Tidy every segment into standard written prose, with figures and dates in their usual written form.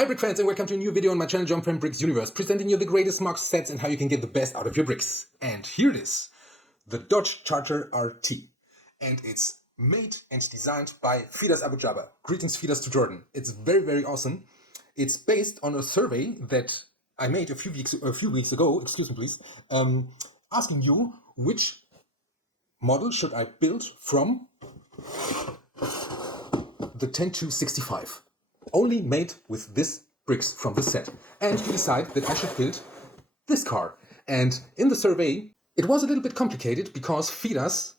Hi Brick fans and welcome to a new video on my channel John from Bricks Universe, presenting you the greatest MOC sets and how you can get the best out of your bricks. And here it is, the Dodge Charger RT. And it's made and designed by Firas Abu Jaber. Greetings Firas to Jordan. It's very, very awesome. It's based on a survey that I made a few weeks ago, excuse me please, asking you which model should I build from the 10265. Only made with this bricks from this set. And you decide that I should build this car. And in the survey, it was a little bit complicated because Firas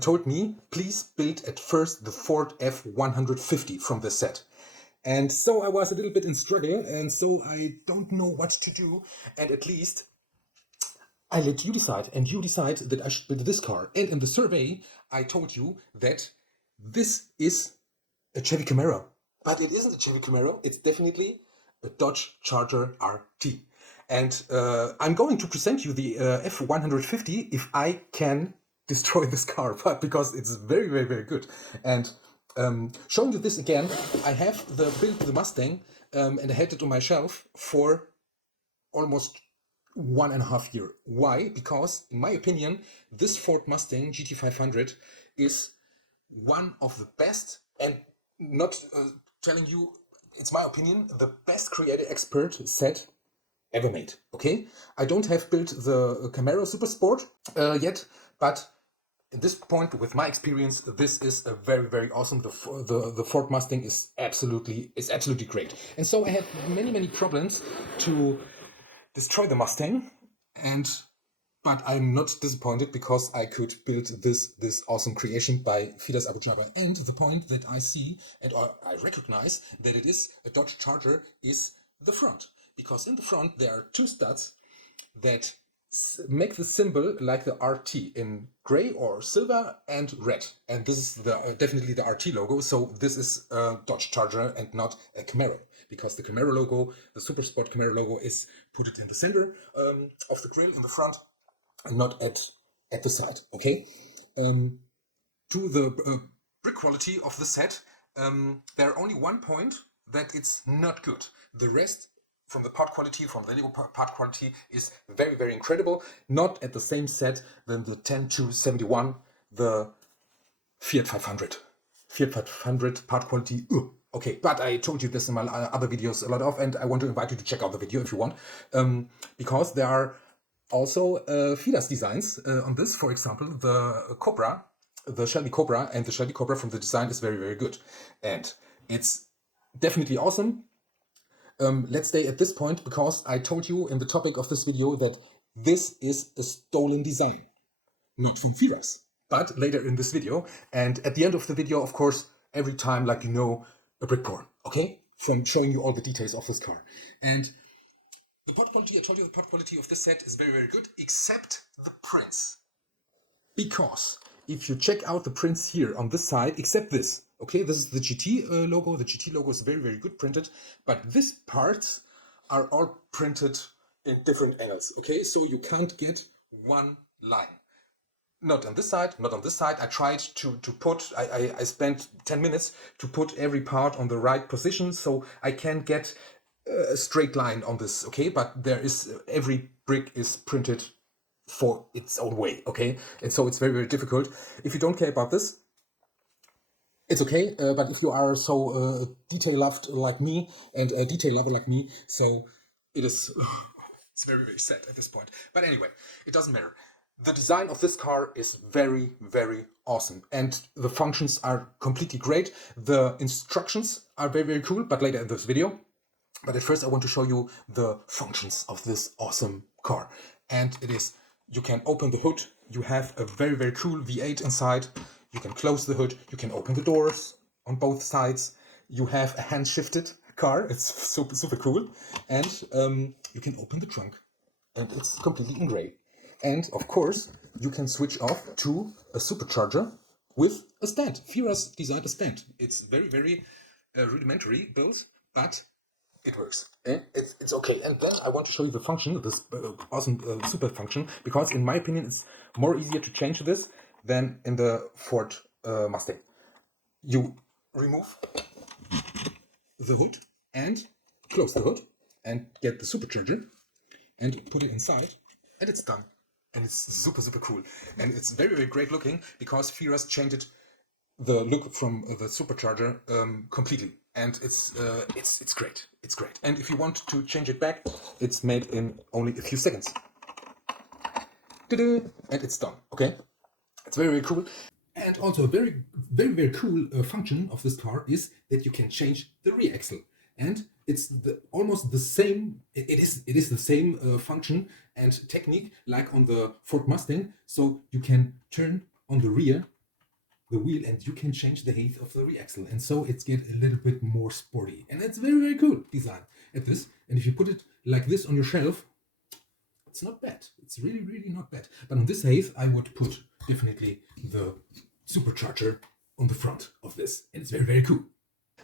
told me, please build at first the Ford F-150 from this set. And so I was a little bit in struggle, and so I don't know what to do. And at least I let you decide, and you decide that I should build this car. And in the survey, I told you that this is a Chevy Camaro. But it isn't a Chevy Camaro, it's definitely a Dodge Charger RT. And I'm going to present you the F-150 if I can destroy this car, but because it's very, very, very good. And showing you this again, I have built the Mustang and I had it on my shelf for almost 1.5 years. Why? Because, in my opinion, this Ford Mustang GT500 is one of the best, and not telling you, it's my opinion, the best Creator Expert set ever made. Okay, I don't have built the Camaro Super Sport yet, but at this point, with my experience, this is a very, very awesome. The Ford Mustang is absolutely great. And so I had many problems to destroy the Mustang, but I'm not disappointed because I could build this awesome creation by Firas Abu Jaber. And the point that I see, and I recognize that it is a Dodge Charger, is the front. Because in the front there are two studs that make the symbol like the RT in gray or silver and red. And this is definitely the RT logo. So this is a Dodge Charger and not a Camaro. Because the Camaro logo, the Super Sport Camaro logo, is put it in the center of the grille in the front, and not at the side. Okay. To the brick quality of the set, there are only one point that it's not good. The rest, from the part quality, from the Lego part quality, is very, very incredible. Not at the same set than the 10271, the Fiat 500. Fiat 500 part quality. Okay, but I told you this in my other videos a lot of, and I want to invite you to check out the video if you want, because there are also Firas designs on this. For example, the Cobra, the Shelby Cobra, and the Shelby Cobra from the design is very, very good, and it's definitely awesome. Let's stay at this point because I told you in the topic of this video that this is a stolen design, not from Firas, but later in this video. And at the end of the video, of course, every time, like you know, a Brickporn, okay? From showing you all the details of this car. And the part quality, I told you the part quality of this set is very, very good, except the prints. Because if you check out the prints here on this side, except this, okay, this is the GT logo. The GT logo is very, very good printed, but these parts are all printed in different angles, okay? So you can't get one line. Not on this side, not on this side. I tried to put, I spent 10 minutes to put every part on the right position so I can get a straight line on this, okay? But there is, every brick is printed for its own way, okay? And so it's very, very difficult. If you don't care about this, it's okay, but if you are so detail-loved like me and a detail lover like me, so it is, it's very, very sad at this point. But anyway, it doesn't matter. The design of this car is very, very awesome, and the functions are completely great. The instructions are very, very cool, but later in this video. But at first I want to show you the functions of this awesome car. And it is, you can open the hood, you have a very, very cool V8 inside, you can close the hood, you can open the doors on both sides, you have a hand-shifted car, it's super, super cool, and you can open the trunk, and it's completely in gray. And of course, you can switch off to a supercharger with a stand. Firas designed a stand. It's very, very rudimentary built, but it works. It's okay. And then I want to show you the function, this awesome super function, because in my opinion, it's more easier to change this than in the Ford Mustang. You remove the hood and close the hood and get the supercharger and put it inside, and it's done. And it's super, super cool. And it's very, very great looking because Firas changed the look from the supercharger completely. And it's great. It's great. And if you want to change it back, it's made in only a few seconds. And it's done. Okay? It's very, very cool. And also a very, very, very cool function of this car is that you can change the rear axle. And it's almost the same. It is the same function and technique like on the Ford Mustang. So you can turn on the rear, the wheel, and you can change the height of the rear axle. And so it's get a little bit more sporty. And it's very, very cool design at this. And if you put it like this on your shelf, it's not bad. It's really, really not bad. But on this height, I would put definitely the supercharger on the front of this. And it's very, very cool.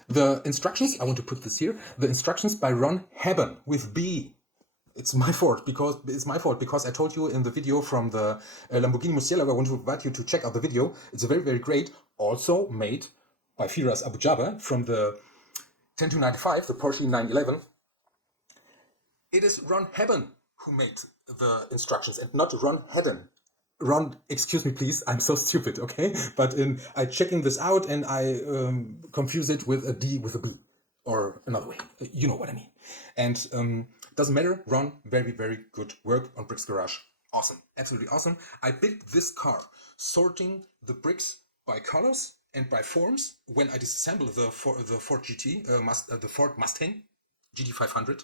The instructions, I want to put this here, the instructions by Ron Haben with B. It's my fault because I told you in the video from the Lamborghini Murcielago, I want to invite you to check out the video. It's very, very great. Also made by Firas Abu Jaber from the 10295, the Porsche 911. It is Ron Haben who made the instructions and not Ron Hedden. Ron, excuse me, please. I'm so stupid, okay? But I checking this out and I confuse it with a D with a B or another way. You know what I mean. And doesn't matter. Ron, very, very good work on Bricks Garage. Awesome, absolutely awesome. I built this car sorting the bricks by colors and by forms when I disassembled the Ford GT, the Ford Mustang GT500.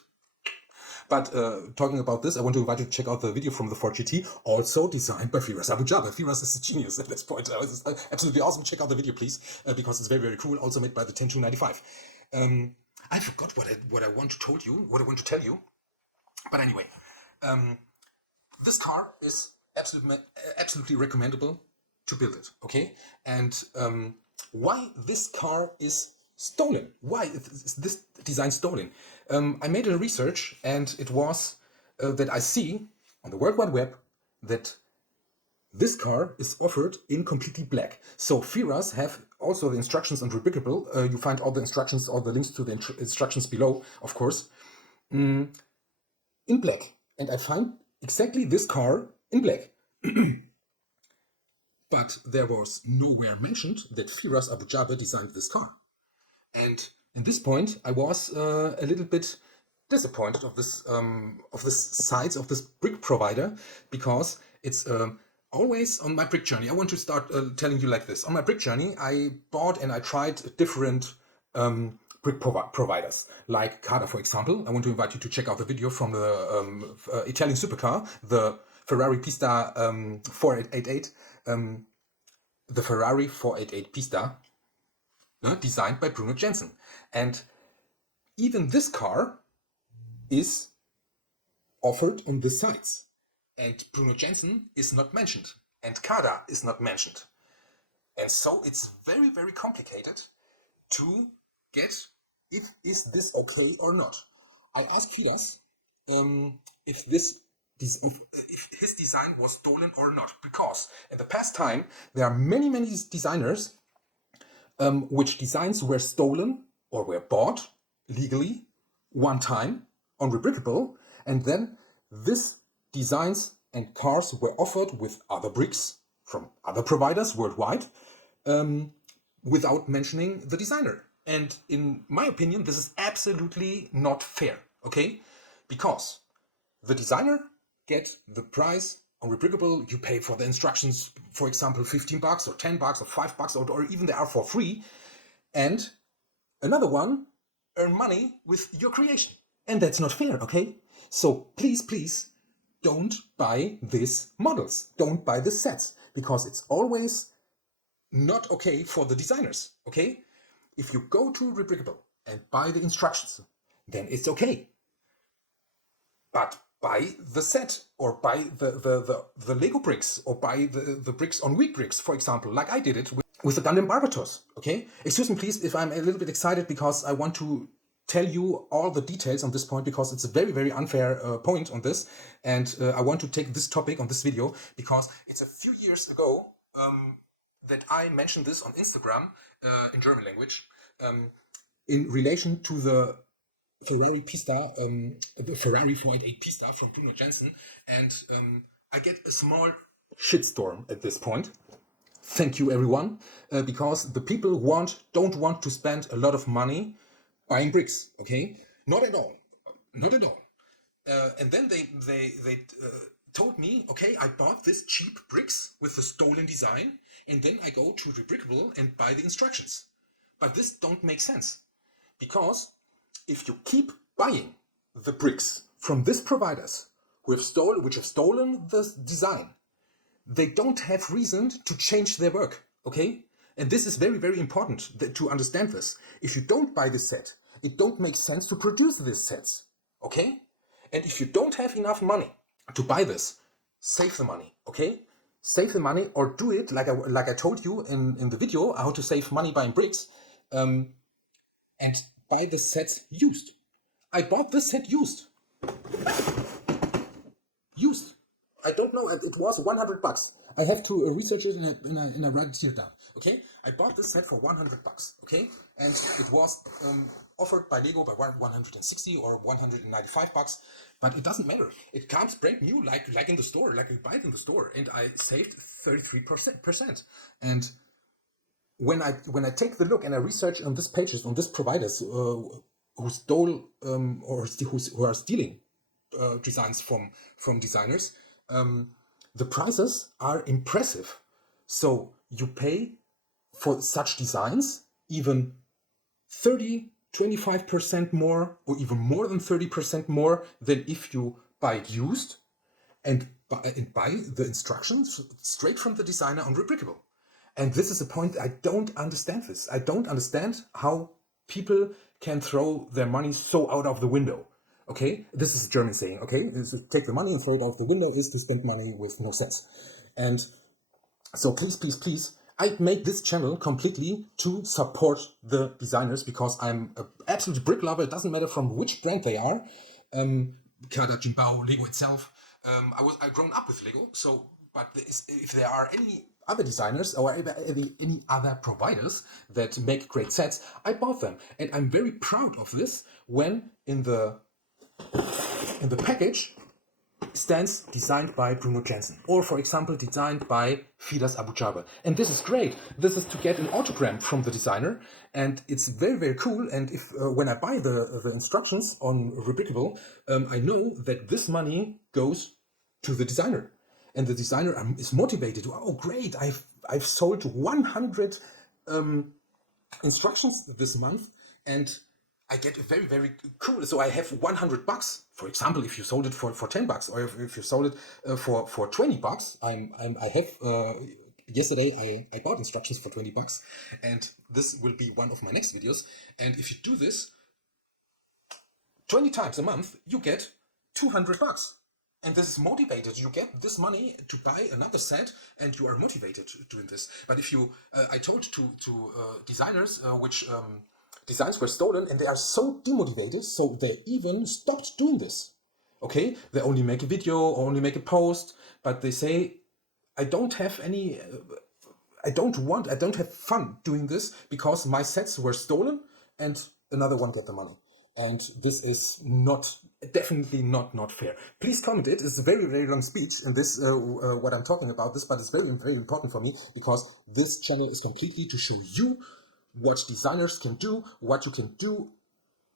But talking about this, I want to invite you to check out the video from the Ford GT, also designed by Firas Abu Jaber. Firas is a genius at this point. It's absolutely awesome. Check out the video, please, because it's very, very cool. Also made by the 10295. I forgot what I want to tell you. But anyway, this car is absolutely recommendable to build it. Okay, and why this car is stolen? Why is this design stolen? I made a research, and it was that I see on the World Wide Web that this car is offered in completely black. So Firas have also the instructions on Rebrickable. You find all the instructions, all the links to the instructions below, of course, in black. And I find exactly this car in black. But there was nowhere mentioned that Firas Abu Jaber designed this car. And in this point, I was a little bit disappointed of this size of this brick provider, because it's always on my brick journey. I want to start telling you like this. On my brick journey, I bought and I tried different brick providers, like Cada, for example. I want to invite you to check out the video from the Italian supercar, the Ferrari Pista 4888, the Ferrari 488 Pista, designed by Bruno Jensen. And even this car is offered on the sides. And Bruno Jensen is not mentioned. And Cada is not mentioned. And so it's very, very complicated to get is this okay or not. I asked Firas if his design was stolen or not. Because in the past time, there are many, many designers which designs were stolen or were bought legally one time on Rebrickable, and then this designs and cars were offered with other bricks from other providers worldwide without mentioning the designer. And in my opinion, this is absolutely not fair, okay? Because the designer gets the price on Rebrickable. You pay for the instructions, for example, $15 or $10 or $5 or even they are for free. And another one earn money with your creation. And that's not fair, okay? So please, please don't buy these models. Don't buy the sets, because it's always not okay for the designers, okay? If you go to Rebrickable and buy the instructions, then it's okay. But buy the set, or buy the Lego bricks, or buy the bricks on weak bricks, for example, like I did it with the Gundam Barbatos, okay? Excuse me, please, if I'm a little bit excited, because I want to tell you all the details on this point, because it's a very, very unfair point on this. And I want to take this topic on this video, because it's a few years ago that I mentioned this on Instagram in German language in relation to the Ferrari Pista, the Ferrari 488 Pista from Bruno Jensen, and I get a small shitstorm at this point. Thank you, everyone, because the people don't want to spend a lot of money buying bricks. Okay, not at all, not at all. And then they told me, okay, I bought this cheap bricks with the stolen design, and then I go to Rebrickable and buy the instructions. But this don't make sense, because if you keep buying the bricks from these providers which have stolen the design, they don't have reason to change their work, okay? And this is very, very important to understand this. If you don't buy this set, it don't make sense to produce these sets, okay? And if you don't have enough money to buy this, save the money, okay? Save the money, or do it like I told you in the video how to save money buying bricks, and buy the sets used. I bought this set used. Used. I don't know. It was $100. I have to research it and I write it here down. Okay. I bought this set for $100. Okay, and it was offered by Lego by 160 or $195. But it doesn't matter. It comes brand new, like in the store, like you buy it in the store, and I saved 33%. And when I take the look and I research on these pages, on these providers who stole or who are stealing designs from designers, the prices are impressive. So you pay for such designs even 25% more, or even more than 30% more than if you buy it used and buy the instructions straight from the designer on Rebrickable. And this is a point I don't understand this. I don't understand how people can throw their money so out of the window. Okay, this is a German saying. Okay, take the money and throw it out the window is to spend money with no sense. And so please, I made this channel completely to support the designers, because I'm an absolute brick lover. It doesn't matter from which brand they are. Kada, Jimbao, Lego itself. I grown up with Lego. So, but if there are any other designers or any other providers that make great sets, I bought them, and I'm very proud of this. When in the package stands designed by Bruno Jensen, or for example designed by Firas Abu Jaber, and this is great. This is to get an autogram from the designer, and it's very, very cool. And if when I buy the instructions on Rebrickable, I know that this money goes to the designer, and the designer is motivated. Oh, great! I've sold 100 instructions this month, and I get a very, very cool. So I have $100. For example, if you sold it for $10, or if you sold it for $20, I have. Yesterday I bought instructions for $20, and this will be one of my next videos. And if you do this 20 times a month, you get $200. And this is motivated. You get this money to buy another set, and you are motivated doing this. But if you, I told to designers which designs were stolen, and they are so demotivated, so they even stopped doing this. Okay, they only make a video or only make a post, but they say, I don't have any. I don't have fun doing this because my sets were stolen, and another one got the money. And this is definitely not fair. Please comment it. It's a very, very long speech in this, what I'm talking about this, but it's very, very important for me, because this channel is completely to show you what designers can do, what you can do,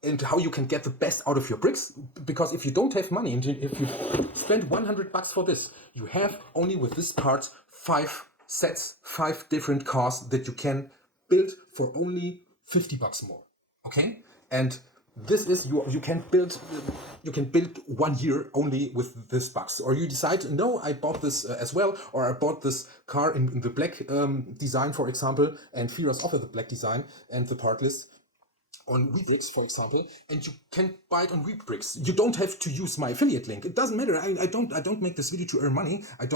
and how you can get the best out of your bricks. Because if you don't have money, and if you spend $100 for this, you have only with this part 5 sets, 5 different cars that you can build for only $50 more. Okay, and this is you can build 1 year only with this box. Or you decide, no, I bought this as well, or I bought this car in the black design, for example, and Firas offer the black design and the part list on Webricks, for example, and you can buy it on Webricks. You don't have to use my affiliate link. It doesn't matter. I don't make this video to earn money. I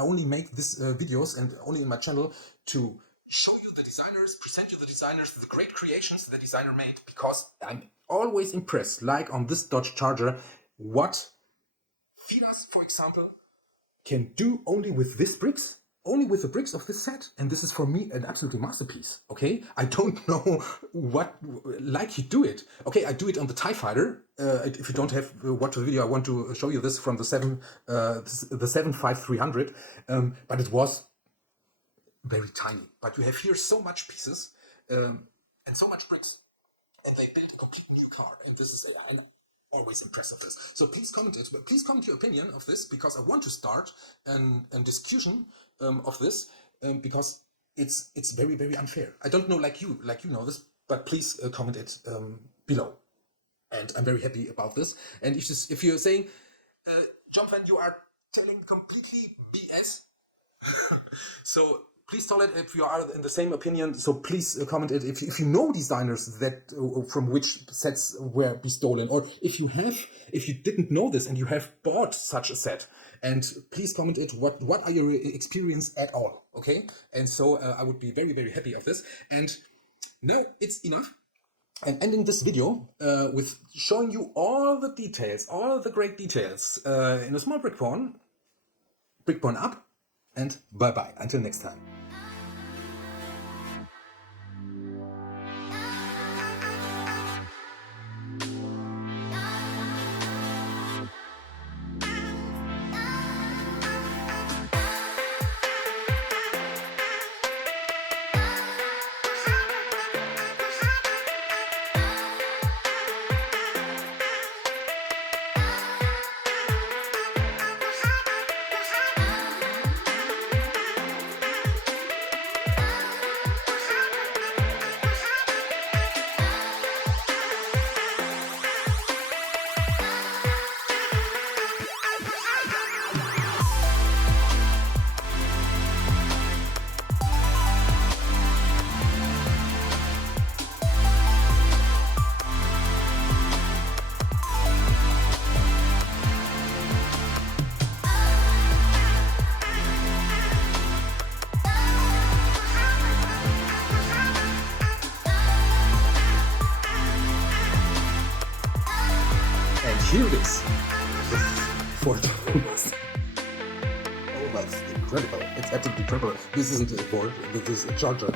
only make these videos, and only in my channel, to show you the designers, present you the designers, the great creations the designer made, because I'm always impressed, like on this Dodge Charger, what Firas, for example, can do only with this bricks. only with the bricks of this set, and this is for me an absolutely masterpiece. Okay, I don't know what like you do it. Okay, I do it on the TIE Fighter. If you don't have watched the video, I want to show you this from the 75300, but it was very tiny. But you have here so much pieces and so much bricks, and they built a complete new car. And this is an always impressive this. So please comment your opinion of this, because I want to start a discussion of this, because it's very, very unfair. I don't know like you know this, but please comment it below. And I'm very happy about this. And if you're saying, John Van, you are telling completely BS, so please tell it if you are in the same opinion. So please comment it if you know designers that from which sets were be stolen, or if you didn't know this and you have bought such a set. And please comment it. What are your experience at all? Okay, and so I would be very, very happy of this. And now it's enough. I'm ending this video with showing you all the details, all the great details in a small Brickporn up, and bye-bye. Until next time. Here it is. The Ford Mustang. Oh, that's incredible. It's absolutely incredible. This isn't a Ford, this is a Charger.